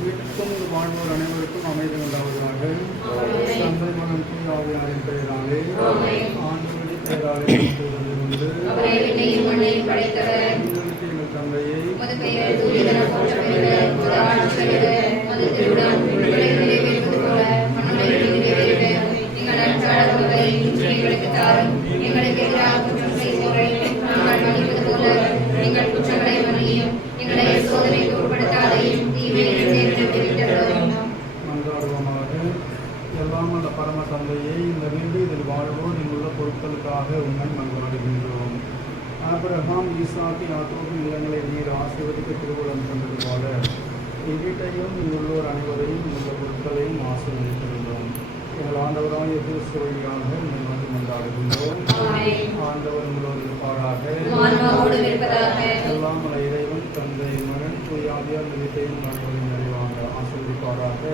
வீட்டுக்கும் வாழ்வோர் அனைவருக்கும் அமைதி உண்டாவதாக. தந்தை மகன் தூய ஆவியாரின் பெயராலே ஆண்டவரின் பெயராலே உண்டு. எங்கள் தந்தையை எல்லாம் அந்த பரம தந்தையை இந்த வீடு இதில் வாழ்வோர் இங்குள்ள பொருட்களுக்காக உண்மை மன்றாடுகின்றோம். ஆபிரகாம் ஈசாக்கு யாக்கோபு நிலங்களை நீர் ஆசீர்வதிக்க திருவுளம் கொண்டது போல இவ்வீட்டையும் இங்குள்ளோர் அனைவரையும் இந்த பொருட்களையும் ஆசீர்வதிக்கின்றோம். எங்கள் ஆண்டவராகிய கிறிஸ்து வழியாக உண்மை மன்றாடுகின்றோம். ஆண்டவர் உங்களோடு இருப்பாராக. எல்லாம் இறைவன் தந்தை மகன் தூயாவியார் இந்த வீட்டையும் அனைவரையும் நிறைவாக ஆசீர்வதிப்பாராக.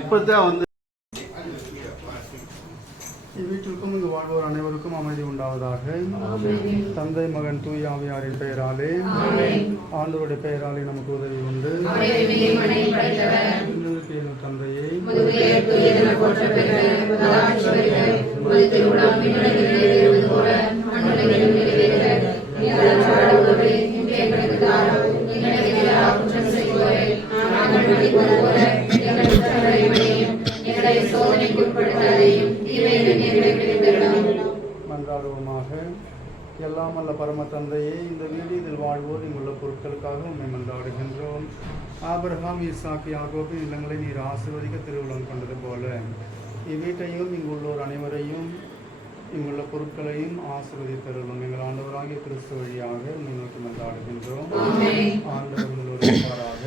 இப்பதான் வந்து வீட்டிற்கும் இங்கு வாழ்வோர் அனைவருக்கும் அமைதி உண்டாவதாக. தந்தை மகன் தூய ஆவியாரின் பெயராலே ஆண்டவருடைய பெயராலே நமக்கு உதவி உண்டு. தந்தையை மன்றாடுவோமாக. எல்லாம் அல்ல பரம தந்தையே, இந்த வீடு இதில் வாழ்வோர் இங்குள்ள பொருட்களுக்காக உண்மை மன்றாடுகின்றோம். ஆபிரகாம் ஈசாக்கு யாக்கோபு இல்லங்களை நீர் ஆசீர்வதிக்க திருவுளம் கொண்டது போல இவ்வீட்டையும் இங்குள்ளோர் அனைவரையும் இங்குள்ள பொருட்களையும் ஆசீர்வதித்தருளும். எங்கள் ஆண்டவராகிய கிறிஸ்து வழியாக உண்மை நோக்கி மன்றாடுகின்றோம். ஆண்டவர் உங்களோடு இருப்பாராக.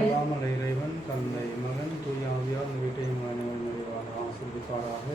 எல்லாம் அல்ல இறைவன் தந்தை மகன் தூய ஆவியார் இந்த வீட்டையும் அனைவரும் நிறைவாக ஆசீர்வதிப்பாராக.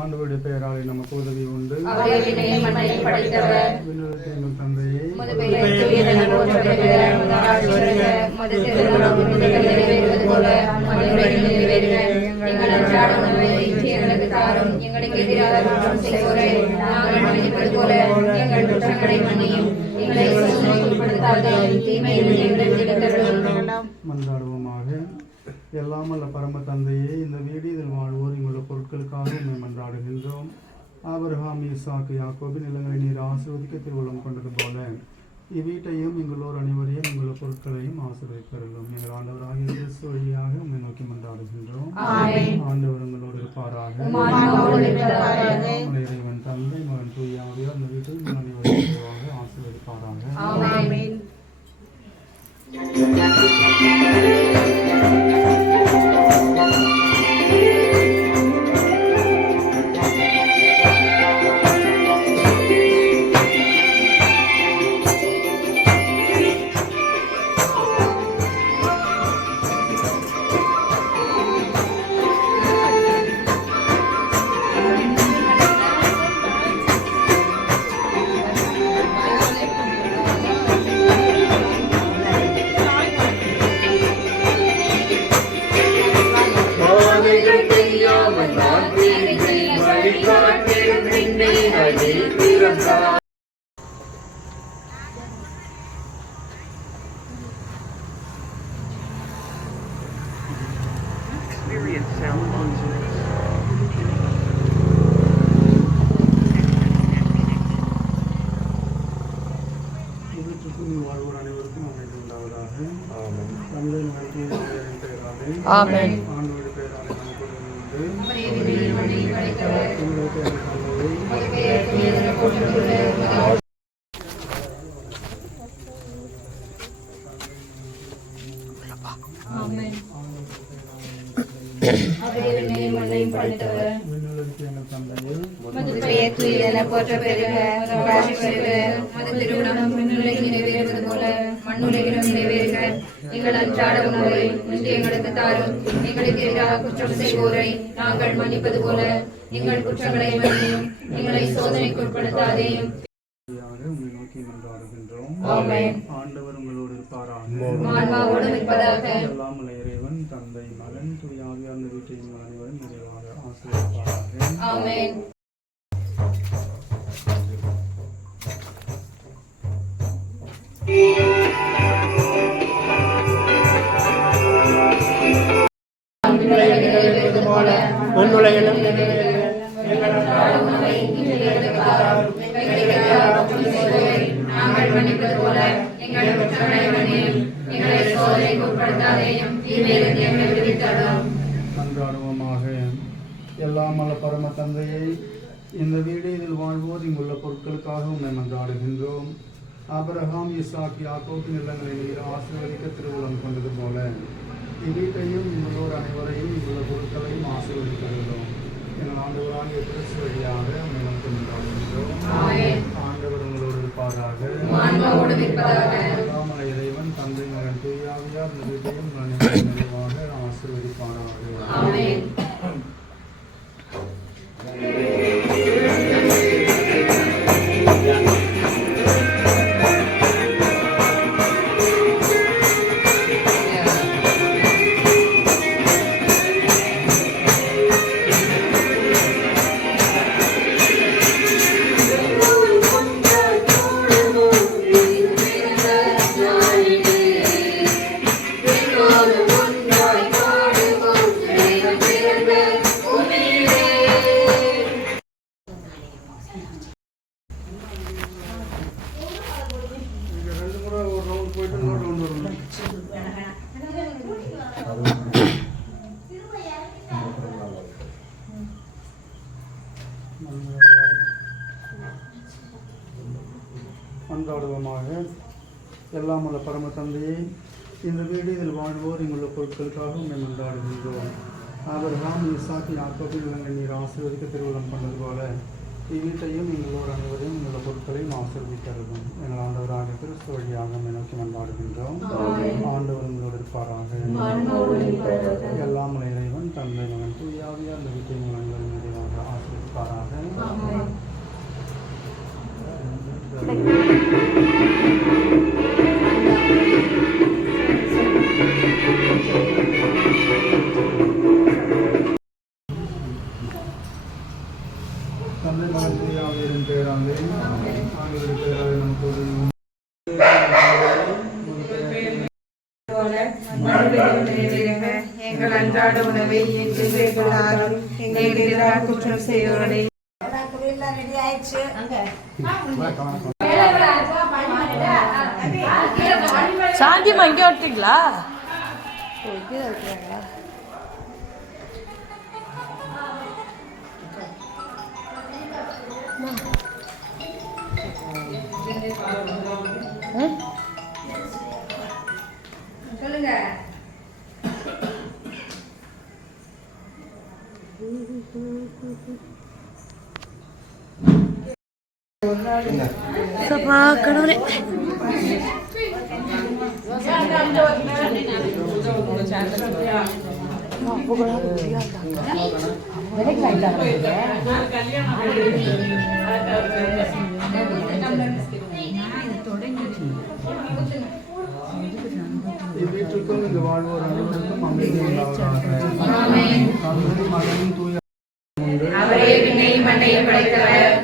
ஆண்டவருடைய பெயராலே நமக்கு உதவி உண்டு. தந்தையை மன்றாடுவோமாக. எல்லாம் அல்ல பரம தந்தையே, இந்த வீடு இதில் வாழ்வோர் இங்குள்ள பொருட்களுக்காக உண்மை மன்றாடுகின்றோம். ஆபிரகாம் ஈசாக்கு யாக்கோபு நிலங்களை நீர் ஆசீர்வதிக்க திருவுளம் கொண்டது போல இவ்வீட்டையும் இங்குள்ளோர் அனைவரையும் இங்குள்ள பொருட்களையும் ஆசீர்வதித்தருளும். எங்கள் ஆண்டவராகிய கிறிஸ்து வழியாக உண்மை நோக்கி மன்றாடுகின்றோம். ஆண்டவர் உங்களோடு இருப்பாராக. இறைவன் தந்தை மகன் தூய ஆவியார் இந்த வீட்டையும் அனைவரையும் ஆசீர்வதிப்பாராக. Experience sound monsters. வாழ்வோர் அனைவருக்கும் அமைதி உண்டாவதாக. தந்தை மகன் தூய ஆவியாரின் பெயராலே ஆமென். ஆண்டவருடைய பெயராலே நமக்கு உண்டு. விண்ணுலகிற்கு எங்கள் தந்தையே, எங்கள் அன்றாட உணவை இன்று எங்களுக்கு தாரும். எங்களுக்கு எதிராக குற்றம் செய்வோரை நாங்கள் மன்னிப்பது போல எங்கள் குற்றங்களை மன்னியும். எங்களை சோதனைக்கு உட்படுத்தாதேயும். உம்மை நோக்கி மன்றாடுகின்றோம். ஆமென். ஆண்டவர் உங்களோடு இருப்பாராக. ஆன்மாவோடு இருப்பதாக. எல்லாம் உள்ள இறைவன் தந்தை மகன் தூய ஆவியார் இந்த வீட்டையும் அனைவரும் நிறைவாக ஆசீர்வதிப்பாராக. ஆமென். உன்னுலகிலும் நாங்கள் மன்னிப்பது போல எங்கள் குற்றங்களை மன்னியும். எங்களை சோதனைக்கு உட்படுத்தாதேயும். தீமையிலிருந்து எங்களை விடுவித்தருளும். மன்றாடுவோமாக. எல்லாம் வல்ல பரம தந்தையை, இந்த வீடு இதில் வாழ்வோர் இங்குள்ள பொருட்களுக்காக உண்மை மன்றாடுகின்றோம். ஆபிரகாம் ஈசாக் யாக்கோபின் இல்லங்களை நீர் ஆசீர்வதிக்க திருவுளம் கொண்டது போல இவ்வீட்டையும் இங்குள்ளோர் அனைவரையும் இங்குள்ள பொருட்களையும் ஆசீர்வதிக்கிறோம். எங்கள் ஆண்டவராகிய கிறிஸ்து வழியாக உண்மை நோக்கி மன்றாடுகின்றோம். ஆண்டவர் உங்களோடு இருப்பாராக. எல்லாம் வல்ல இறைவன் தந்தை மகன் தூய ஆவியார் இந்த வீட்டையும் அனைவரையும் நிறைவாக ஆசீர்வதிப்பாராக. மன்றாடுவோமாக. எல்லாம் உள்ள பரம தந்தையே, இந்த வீடு இதில் வாழ்வோர் இங்குள்ள பொருட்களுக்காக உண்மை மன்றாடுகின்றோம். ஆபிரகாம் ஈசாக் யாக்கோபின் இல்லங்களை நீர் ஆசீர்வதிக்க திருவுளம் கொண்டது போல இவ்வீட்டையும் எங்களோர் அனைவரையும் இங்குள்ள பொருட்களையும் ஆசீர்வதித்தருளும். எங்கள் ஆண்டவராகிய கிறிஸ்து வழியாக உம்மை நோக்கி மன்றாடுகின்றோம். ஆண்டவர் உங்களோடு இருப்பாராக. எல்லாம் உள்ள இறைவன் தந்தை மகன் தூய ஆவியார் இந்த வீட்டையும் உங்கள் அனைவரும் நிறைவாக ஆசீர்வதிப்பாராக. தந்தை மகன் தூய ஆவியாரின் பெயராலே ஆண்டவரின் பெயராலே நமக்கு ஒரு எங்கள் அன்றாட உணவை என்று எங்களாரும் எங்களுக்கு எதிராக குற்றம் செய்வோரை சாந்தியம்மா இங்கே விட்டீங்களா? சொல்லுங்க. கடவுளே, இவ்வீட்டிற்கும் இங்கு வாழ்வோர் அனைவருக்கும் அமைதி உண்டாவதாக. தந்தை மகன் தூய அவரே விண்ணையும் மண்ணையும் படைத்தவர்.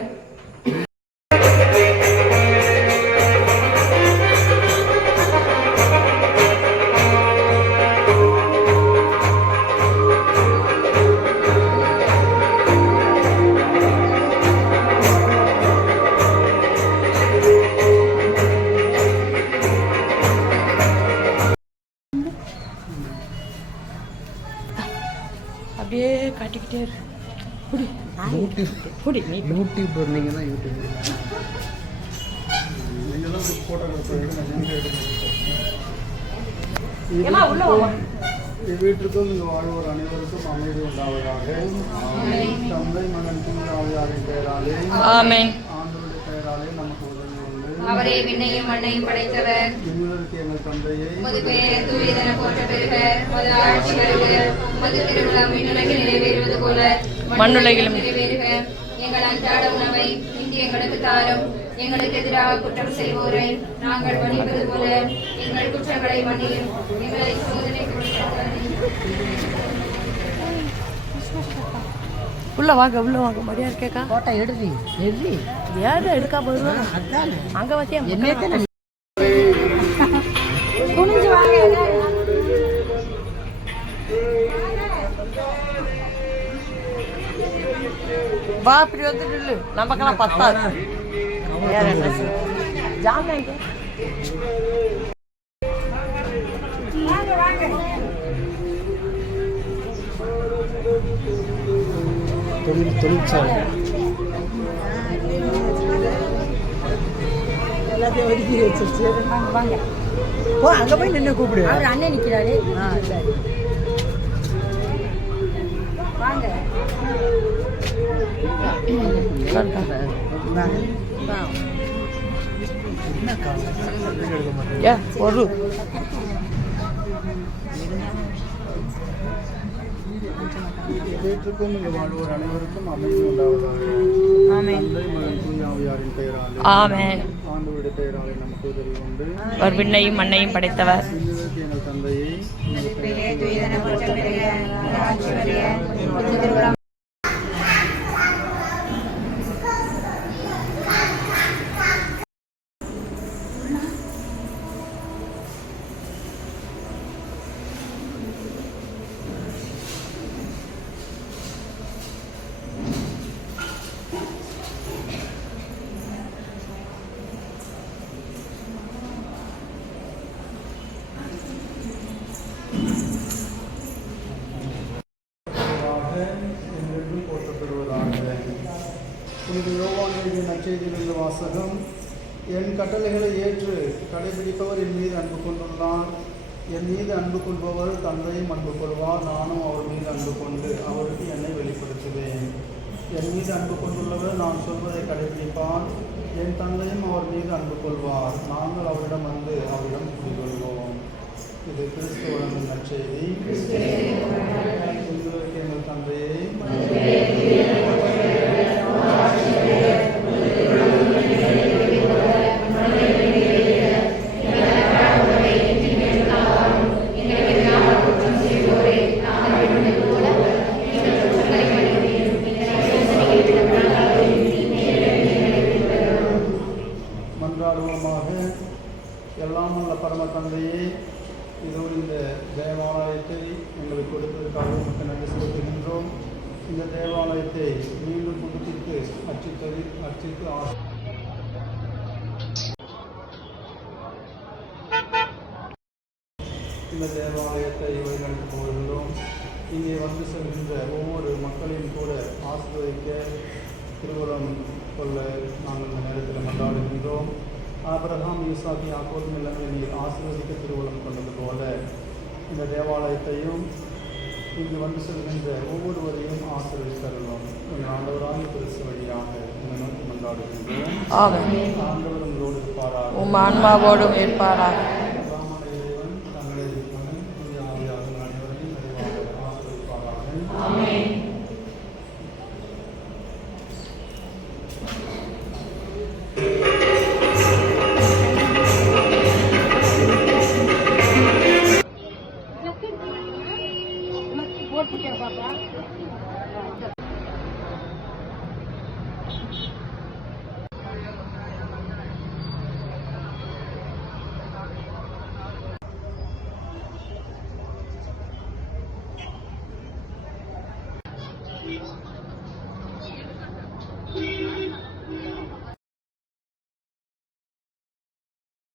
போயிட்டே இருக்கு. குடி நீ யூடியூப் வந்தீங்கன்னா யூடியூப் நீங்கள் தான் ஃபோட்டோ ஏம்மா, உள்ள வாம்மா. வீட்டிற்கும் இங்கு வாழ்வோர் அனைவருக்கும் அமைதி உண்டாவதாக. தந்தை மகன் தூய ஆவியாரின் பெயராலே ஆமென். ஆண்டவருடைய பெயராலே நமக்கு உதவி உண்டு. அவரே விண்ணையும் மண்ணையும் படைத்தவர். எங்களுக்கு எங்கள் தந்தையை உமது பெயர் தூயதென போற்ற பெறுக. உமது ஆட்சி வருக. உமது திருவிழம் விண்ணுலகில் நிறைவேறுவது போல மண்ணுலகிலும் நிறைவேறுக. எங்கள் அன்றாட உணவை இன்று எங்களுக்கு தாரும். எங்களுக்கு எதிராக குற்றம் செய்வோரை நாங்கள் மன்னிப்பது போல எங்கள் குற்றங்களை மன்னியும். எங்களை சோதனைக்கு உட்படுத்தாதேயும். உள்ள வாங்க மரியாதை கேட்கா போட்டோ எடுறி யாரும் எடுக்காம வருவாங்க. அங்க வச்சியா என்ன துணிஞ்சு வாங்க. வா அப்படி வந்து நில்லு. நமக்கெல்லாம் பத்தாது. ஜாம் எங்க தொழிற்சாலை எல்லாத்தையும் ஒதுக்கி வச்சிருச்சு. வாங்க போ, அங்க போய் நின்று கூப்பிடு. அவர் அண்ணன் நிக்கிறாரு. சரி வாங்க. ஒரு வீட்டிற்கும் இங்கு வாழ்வோர் அனைவருக்கும் அமைதி உண்டாவதாக. ஆமென். தந்தை மகன் தூய ஆவியாரின் பெயராலே ஆமென். ஆண்டவருடைய பெயராலே நமக்கு உதவி உண்டு. அவர் விண்ணையும் மண்ணையும் படைத்தவர். எங்களுக்கு எங்கள் தந்தையை பெயரே தூயதென போற்ற பெறுக. உமது ஆட்சி வருக. உமது திருவிழம் என்றென்றும் போற்றப்படுவதாக. புனித யோவான் எழுதிய நற்செய்தியிலிருந்து வாசகம். என் கட்டளைகளை ஏற்று கடைபிடிப்பவர் என் மீது அன்பு கொண்டுள்ளார். என் மீது அன்பு கொள்பவர் தந்தையும் அன்பு கொள்வார். நானும் அவர் மீது அன்பு கொண்டு அவருக்கு என்னை வெளிப்படுத்துவேன். என் மீது அன்பு கொண்டுள்ளவர் நான் சொல்வதை கடைபிடிப்பார். என் தந்தையும் அவர் மீது அன்பு கொள்வார். நாங்கள் அவரிடம் வந்து அவரிடம் குடிகொள்வோம். இது கிறிஸ்து வழங்கும் நற்செய்தி. எங்களுக்கு எங்கள் தந்தையை மன்றாடுவோமாக. எல்லாம் உள்ள பரம தந்தையே, இதோ இந்த தேவாலயத்தை எங்களுக்கு கொடுத்ததற்காக உங்களுக்கு நன்றி செலுத்துகின்றோம். இந்த தேவாலயத்தை மீண்டும் புதுப்பித்து அர்ச்சித்து இந்த தேவாலயத்தை இவர்களுக்கு போகின்றோம். இங்கே வந்து செல்கின்ற ஒவ்வொரு மக்களையும் கூட ஆசீர்வதிக்க திருவுளம் கொள்ள நாங்கள் இந்த நேரத்தில் மன்றாடுகின்றோம். ஆபிரகாம், ஈசாக்கு, யாக்கோபு எல்லாமே நீர் ஆசீர்வதிக்க திருவுளம் கொண்டது போல இந்த தேவாலயத்தையும் இங்கு வந்து செல்கின்ற ஒவ்வொருவரையும் ஆசீர்வதித்தருளும். எங்கள் ஆண்டவராகிய கிறிஸ்து வழியாக உங்களை நோக்கி மன்றாடுகின்றோம். ஆண்டவர் உங்களோடு இருப்பாராக. உம் ஆன்மாவோடும் இருப்பாராக.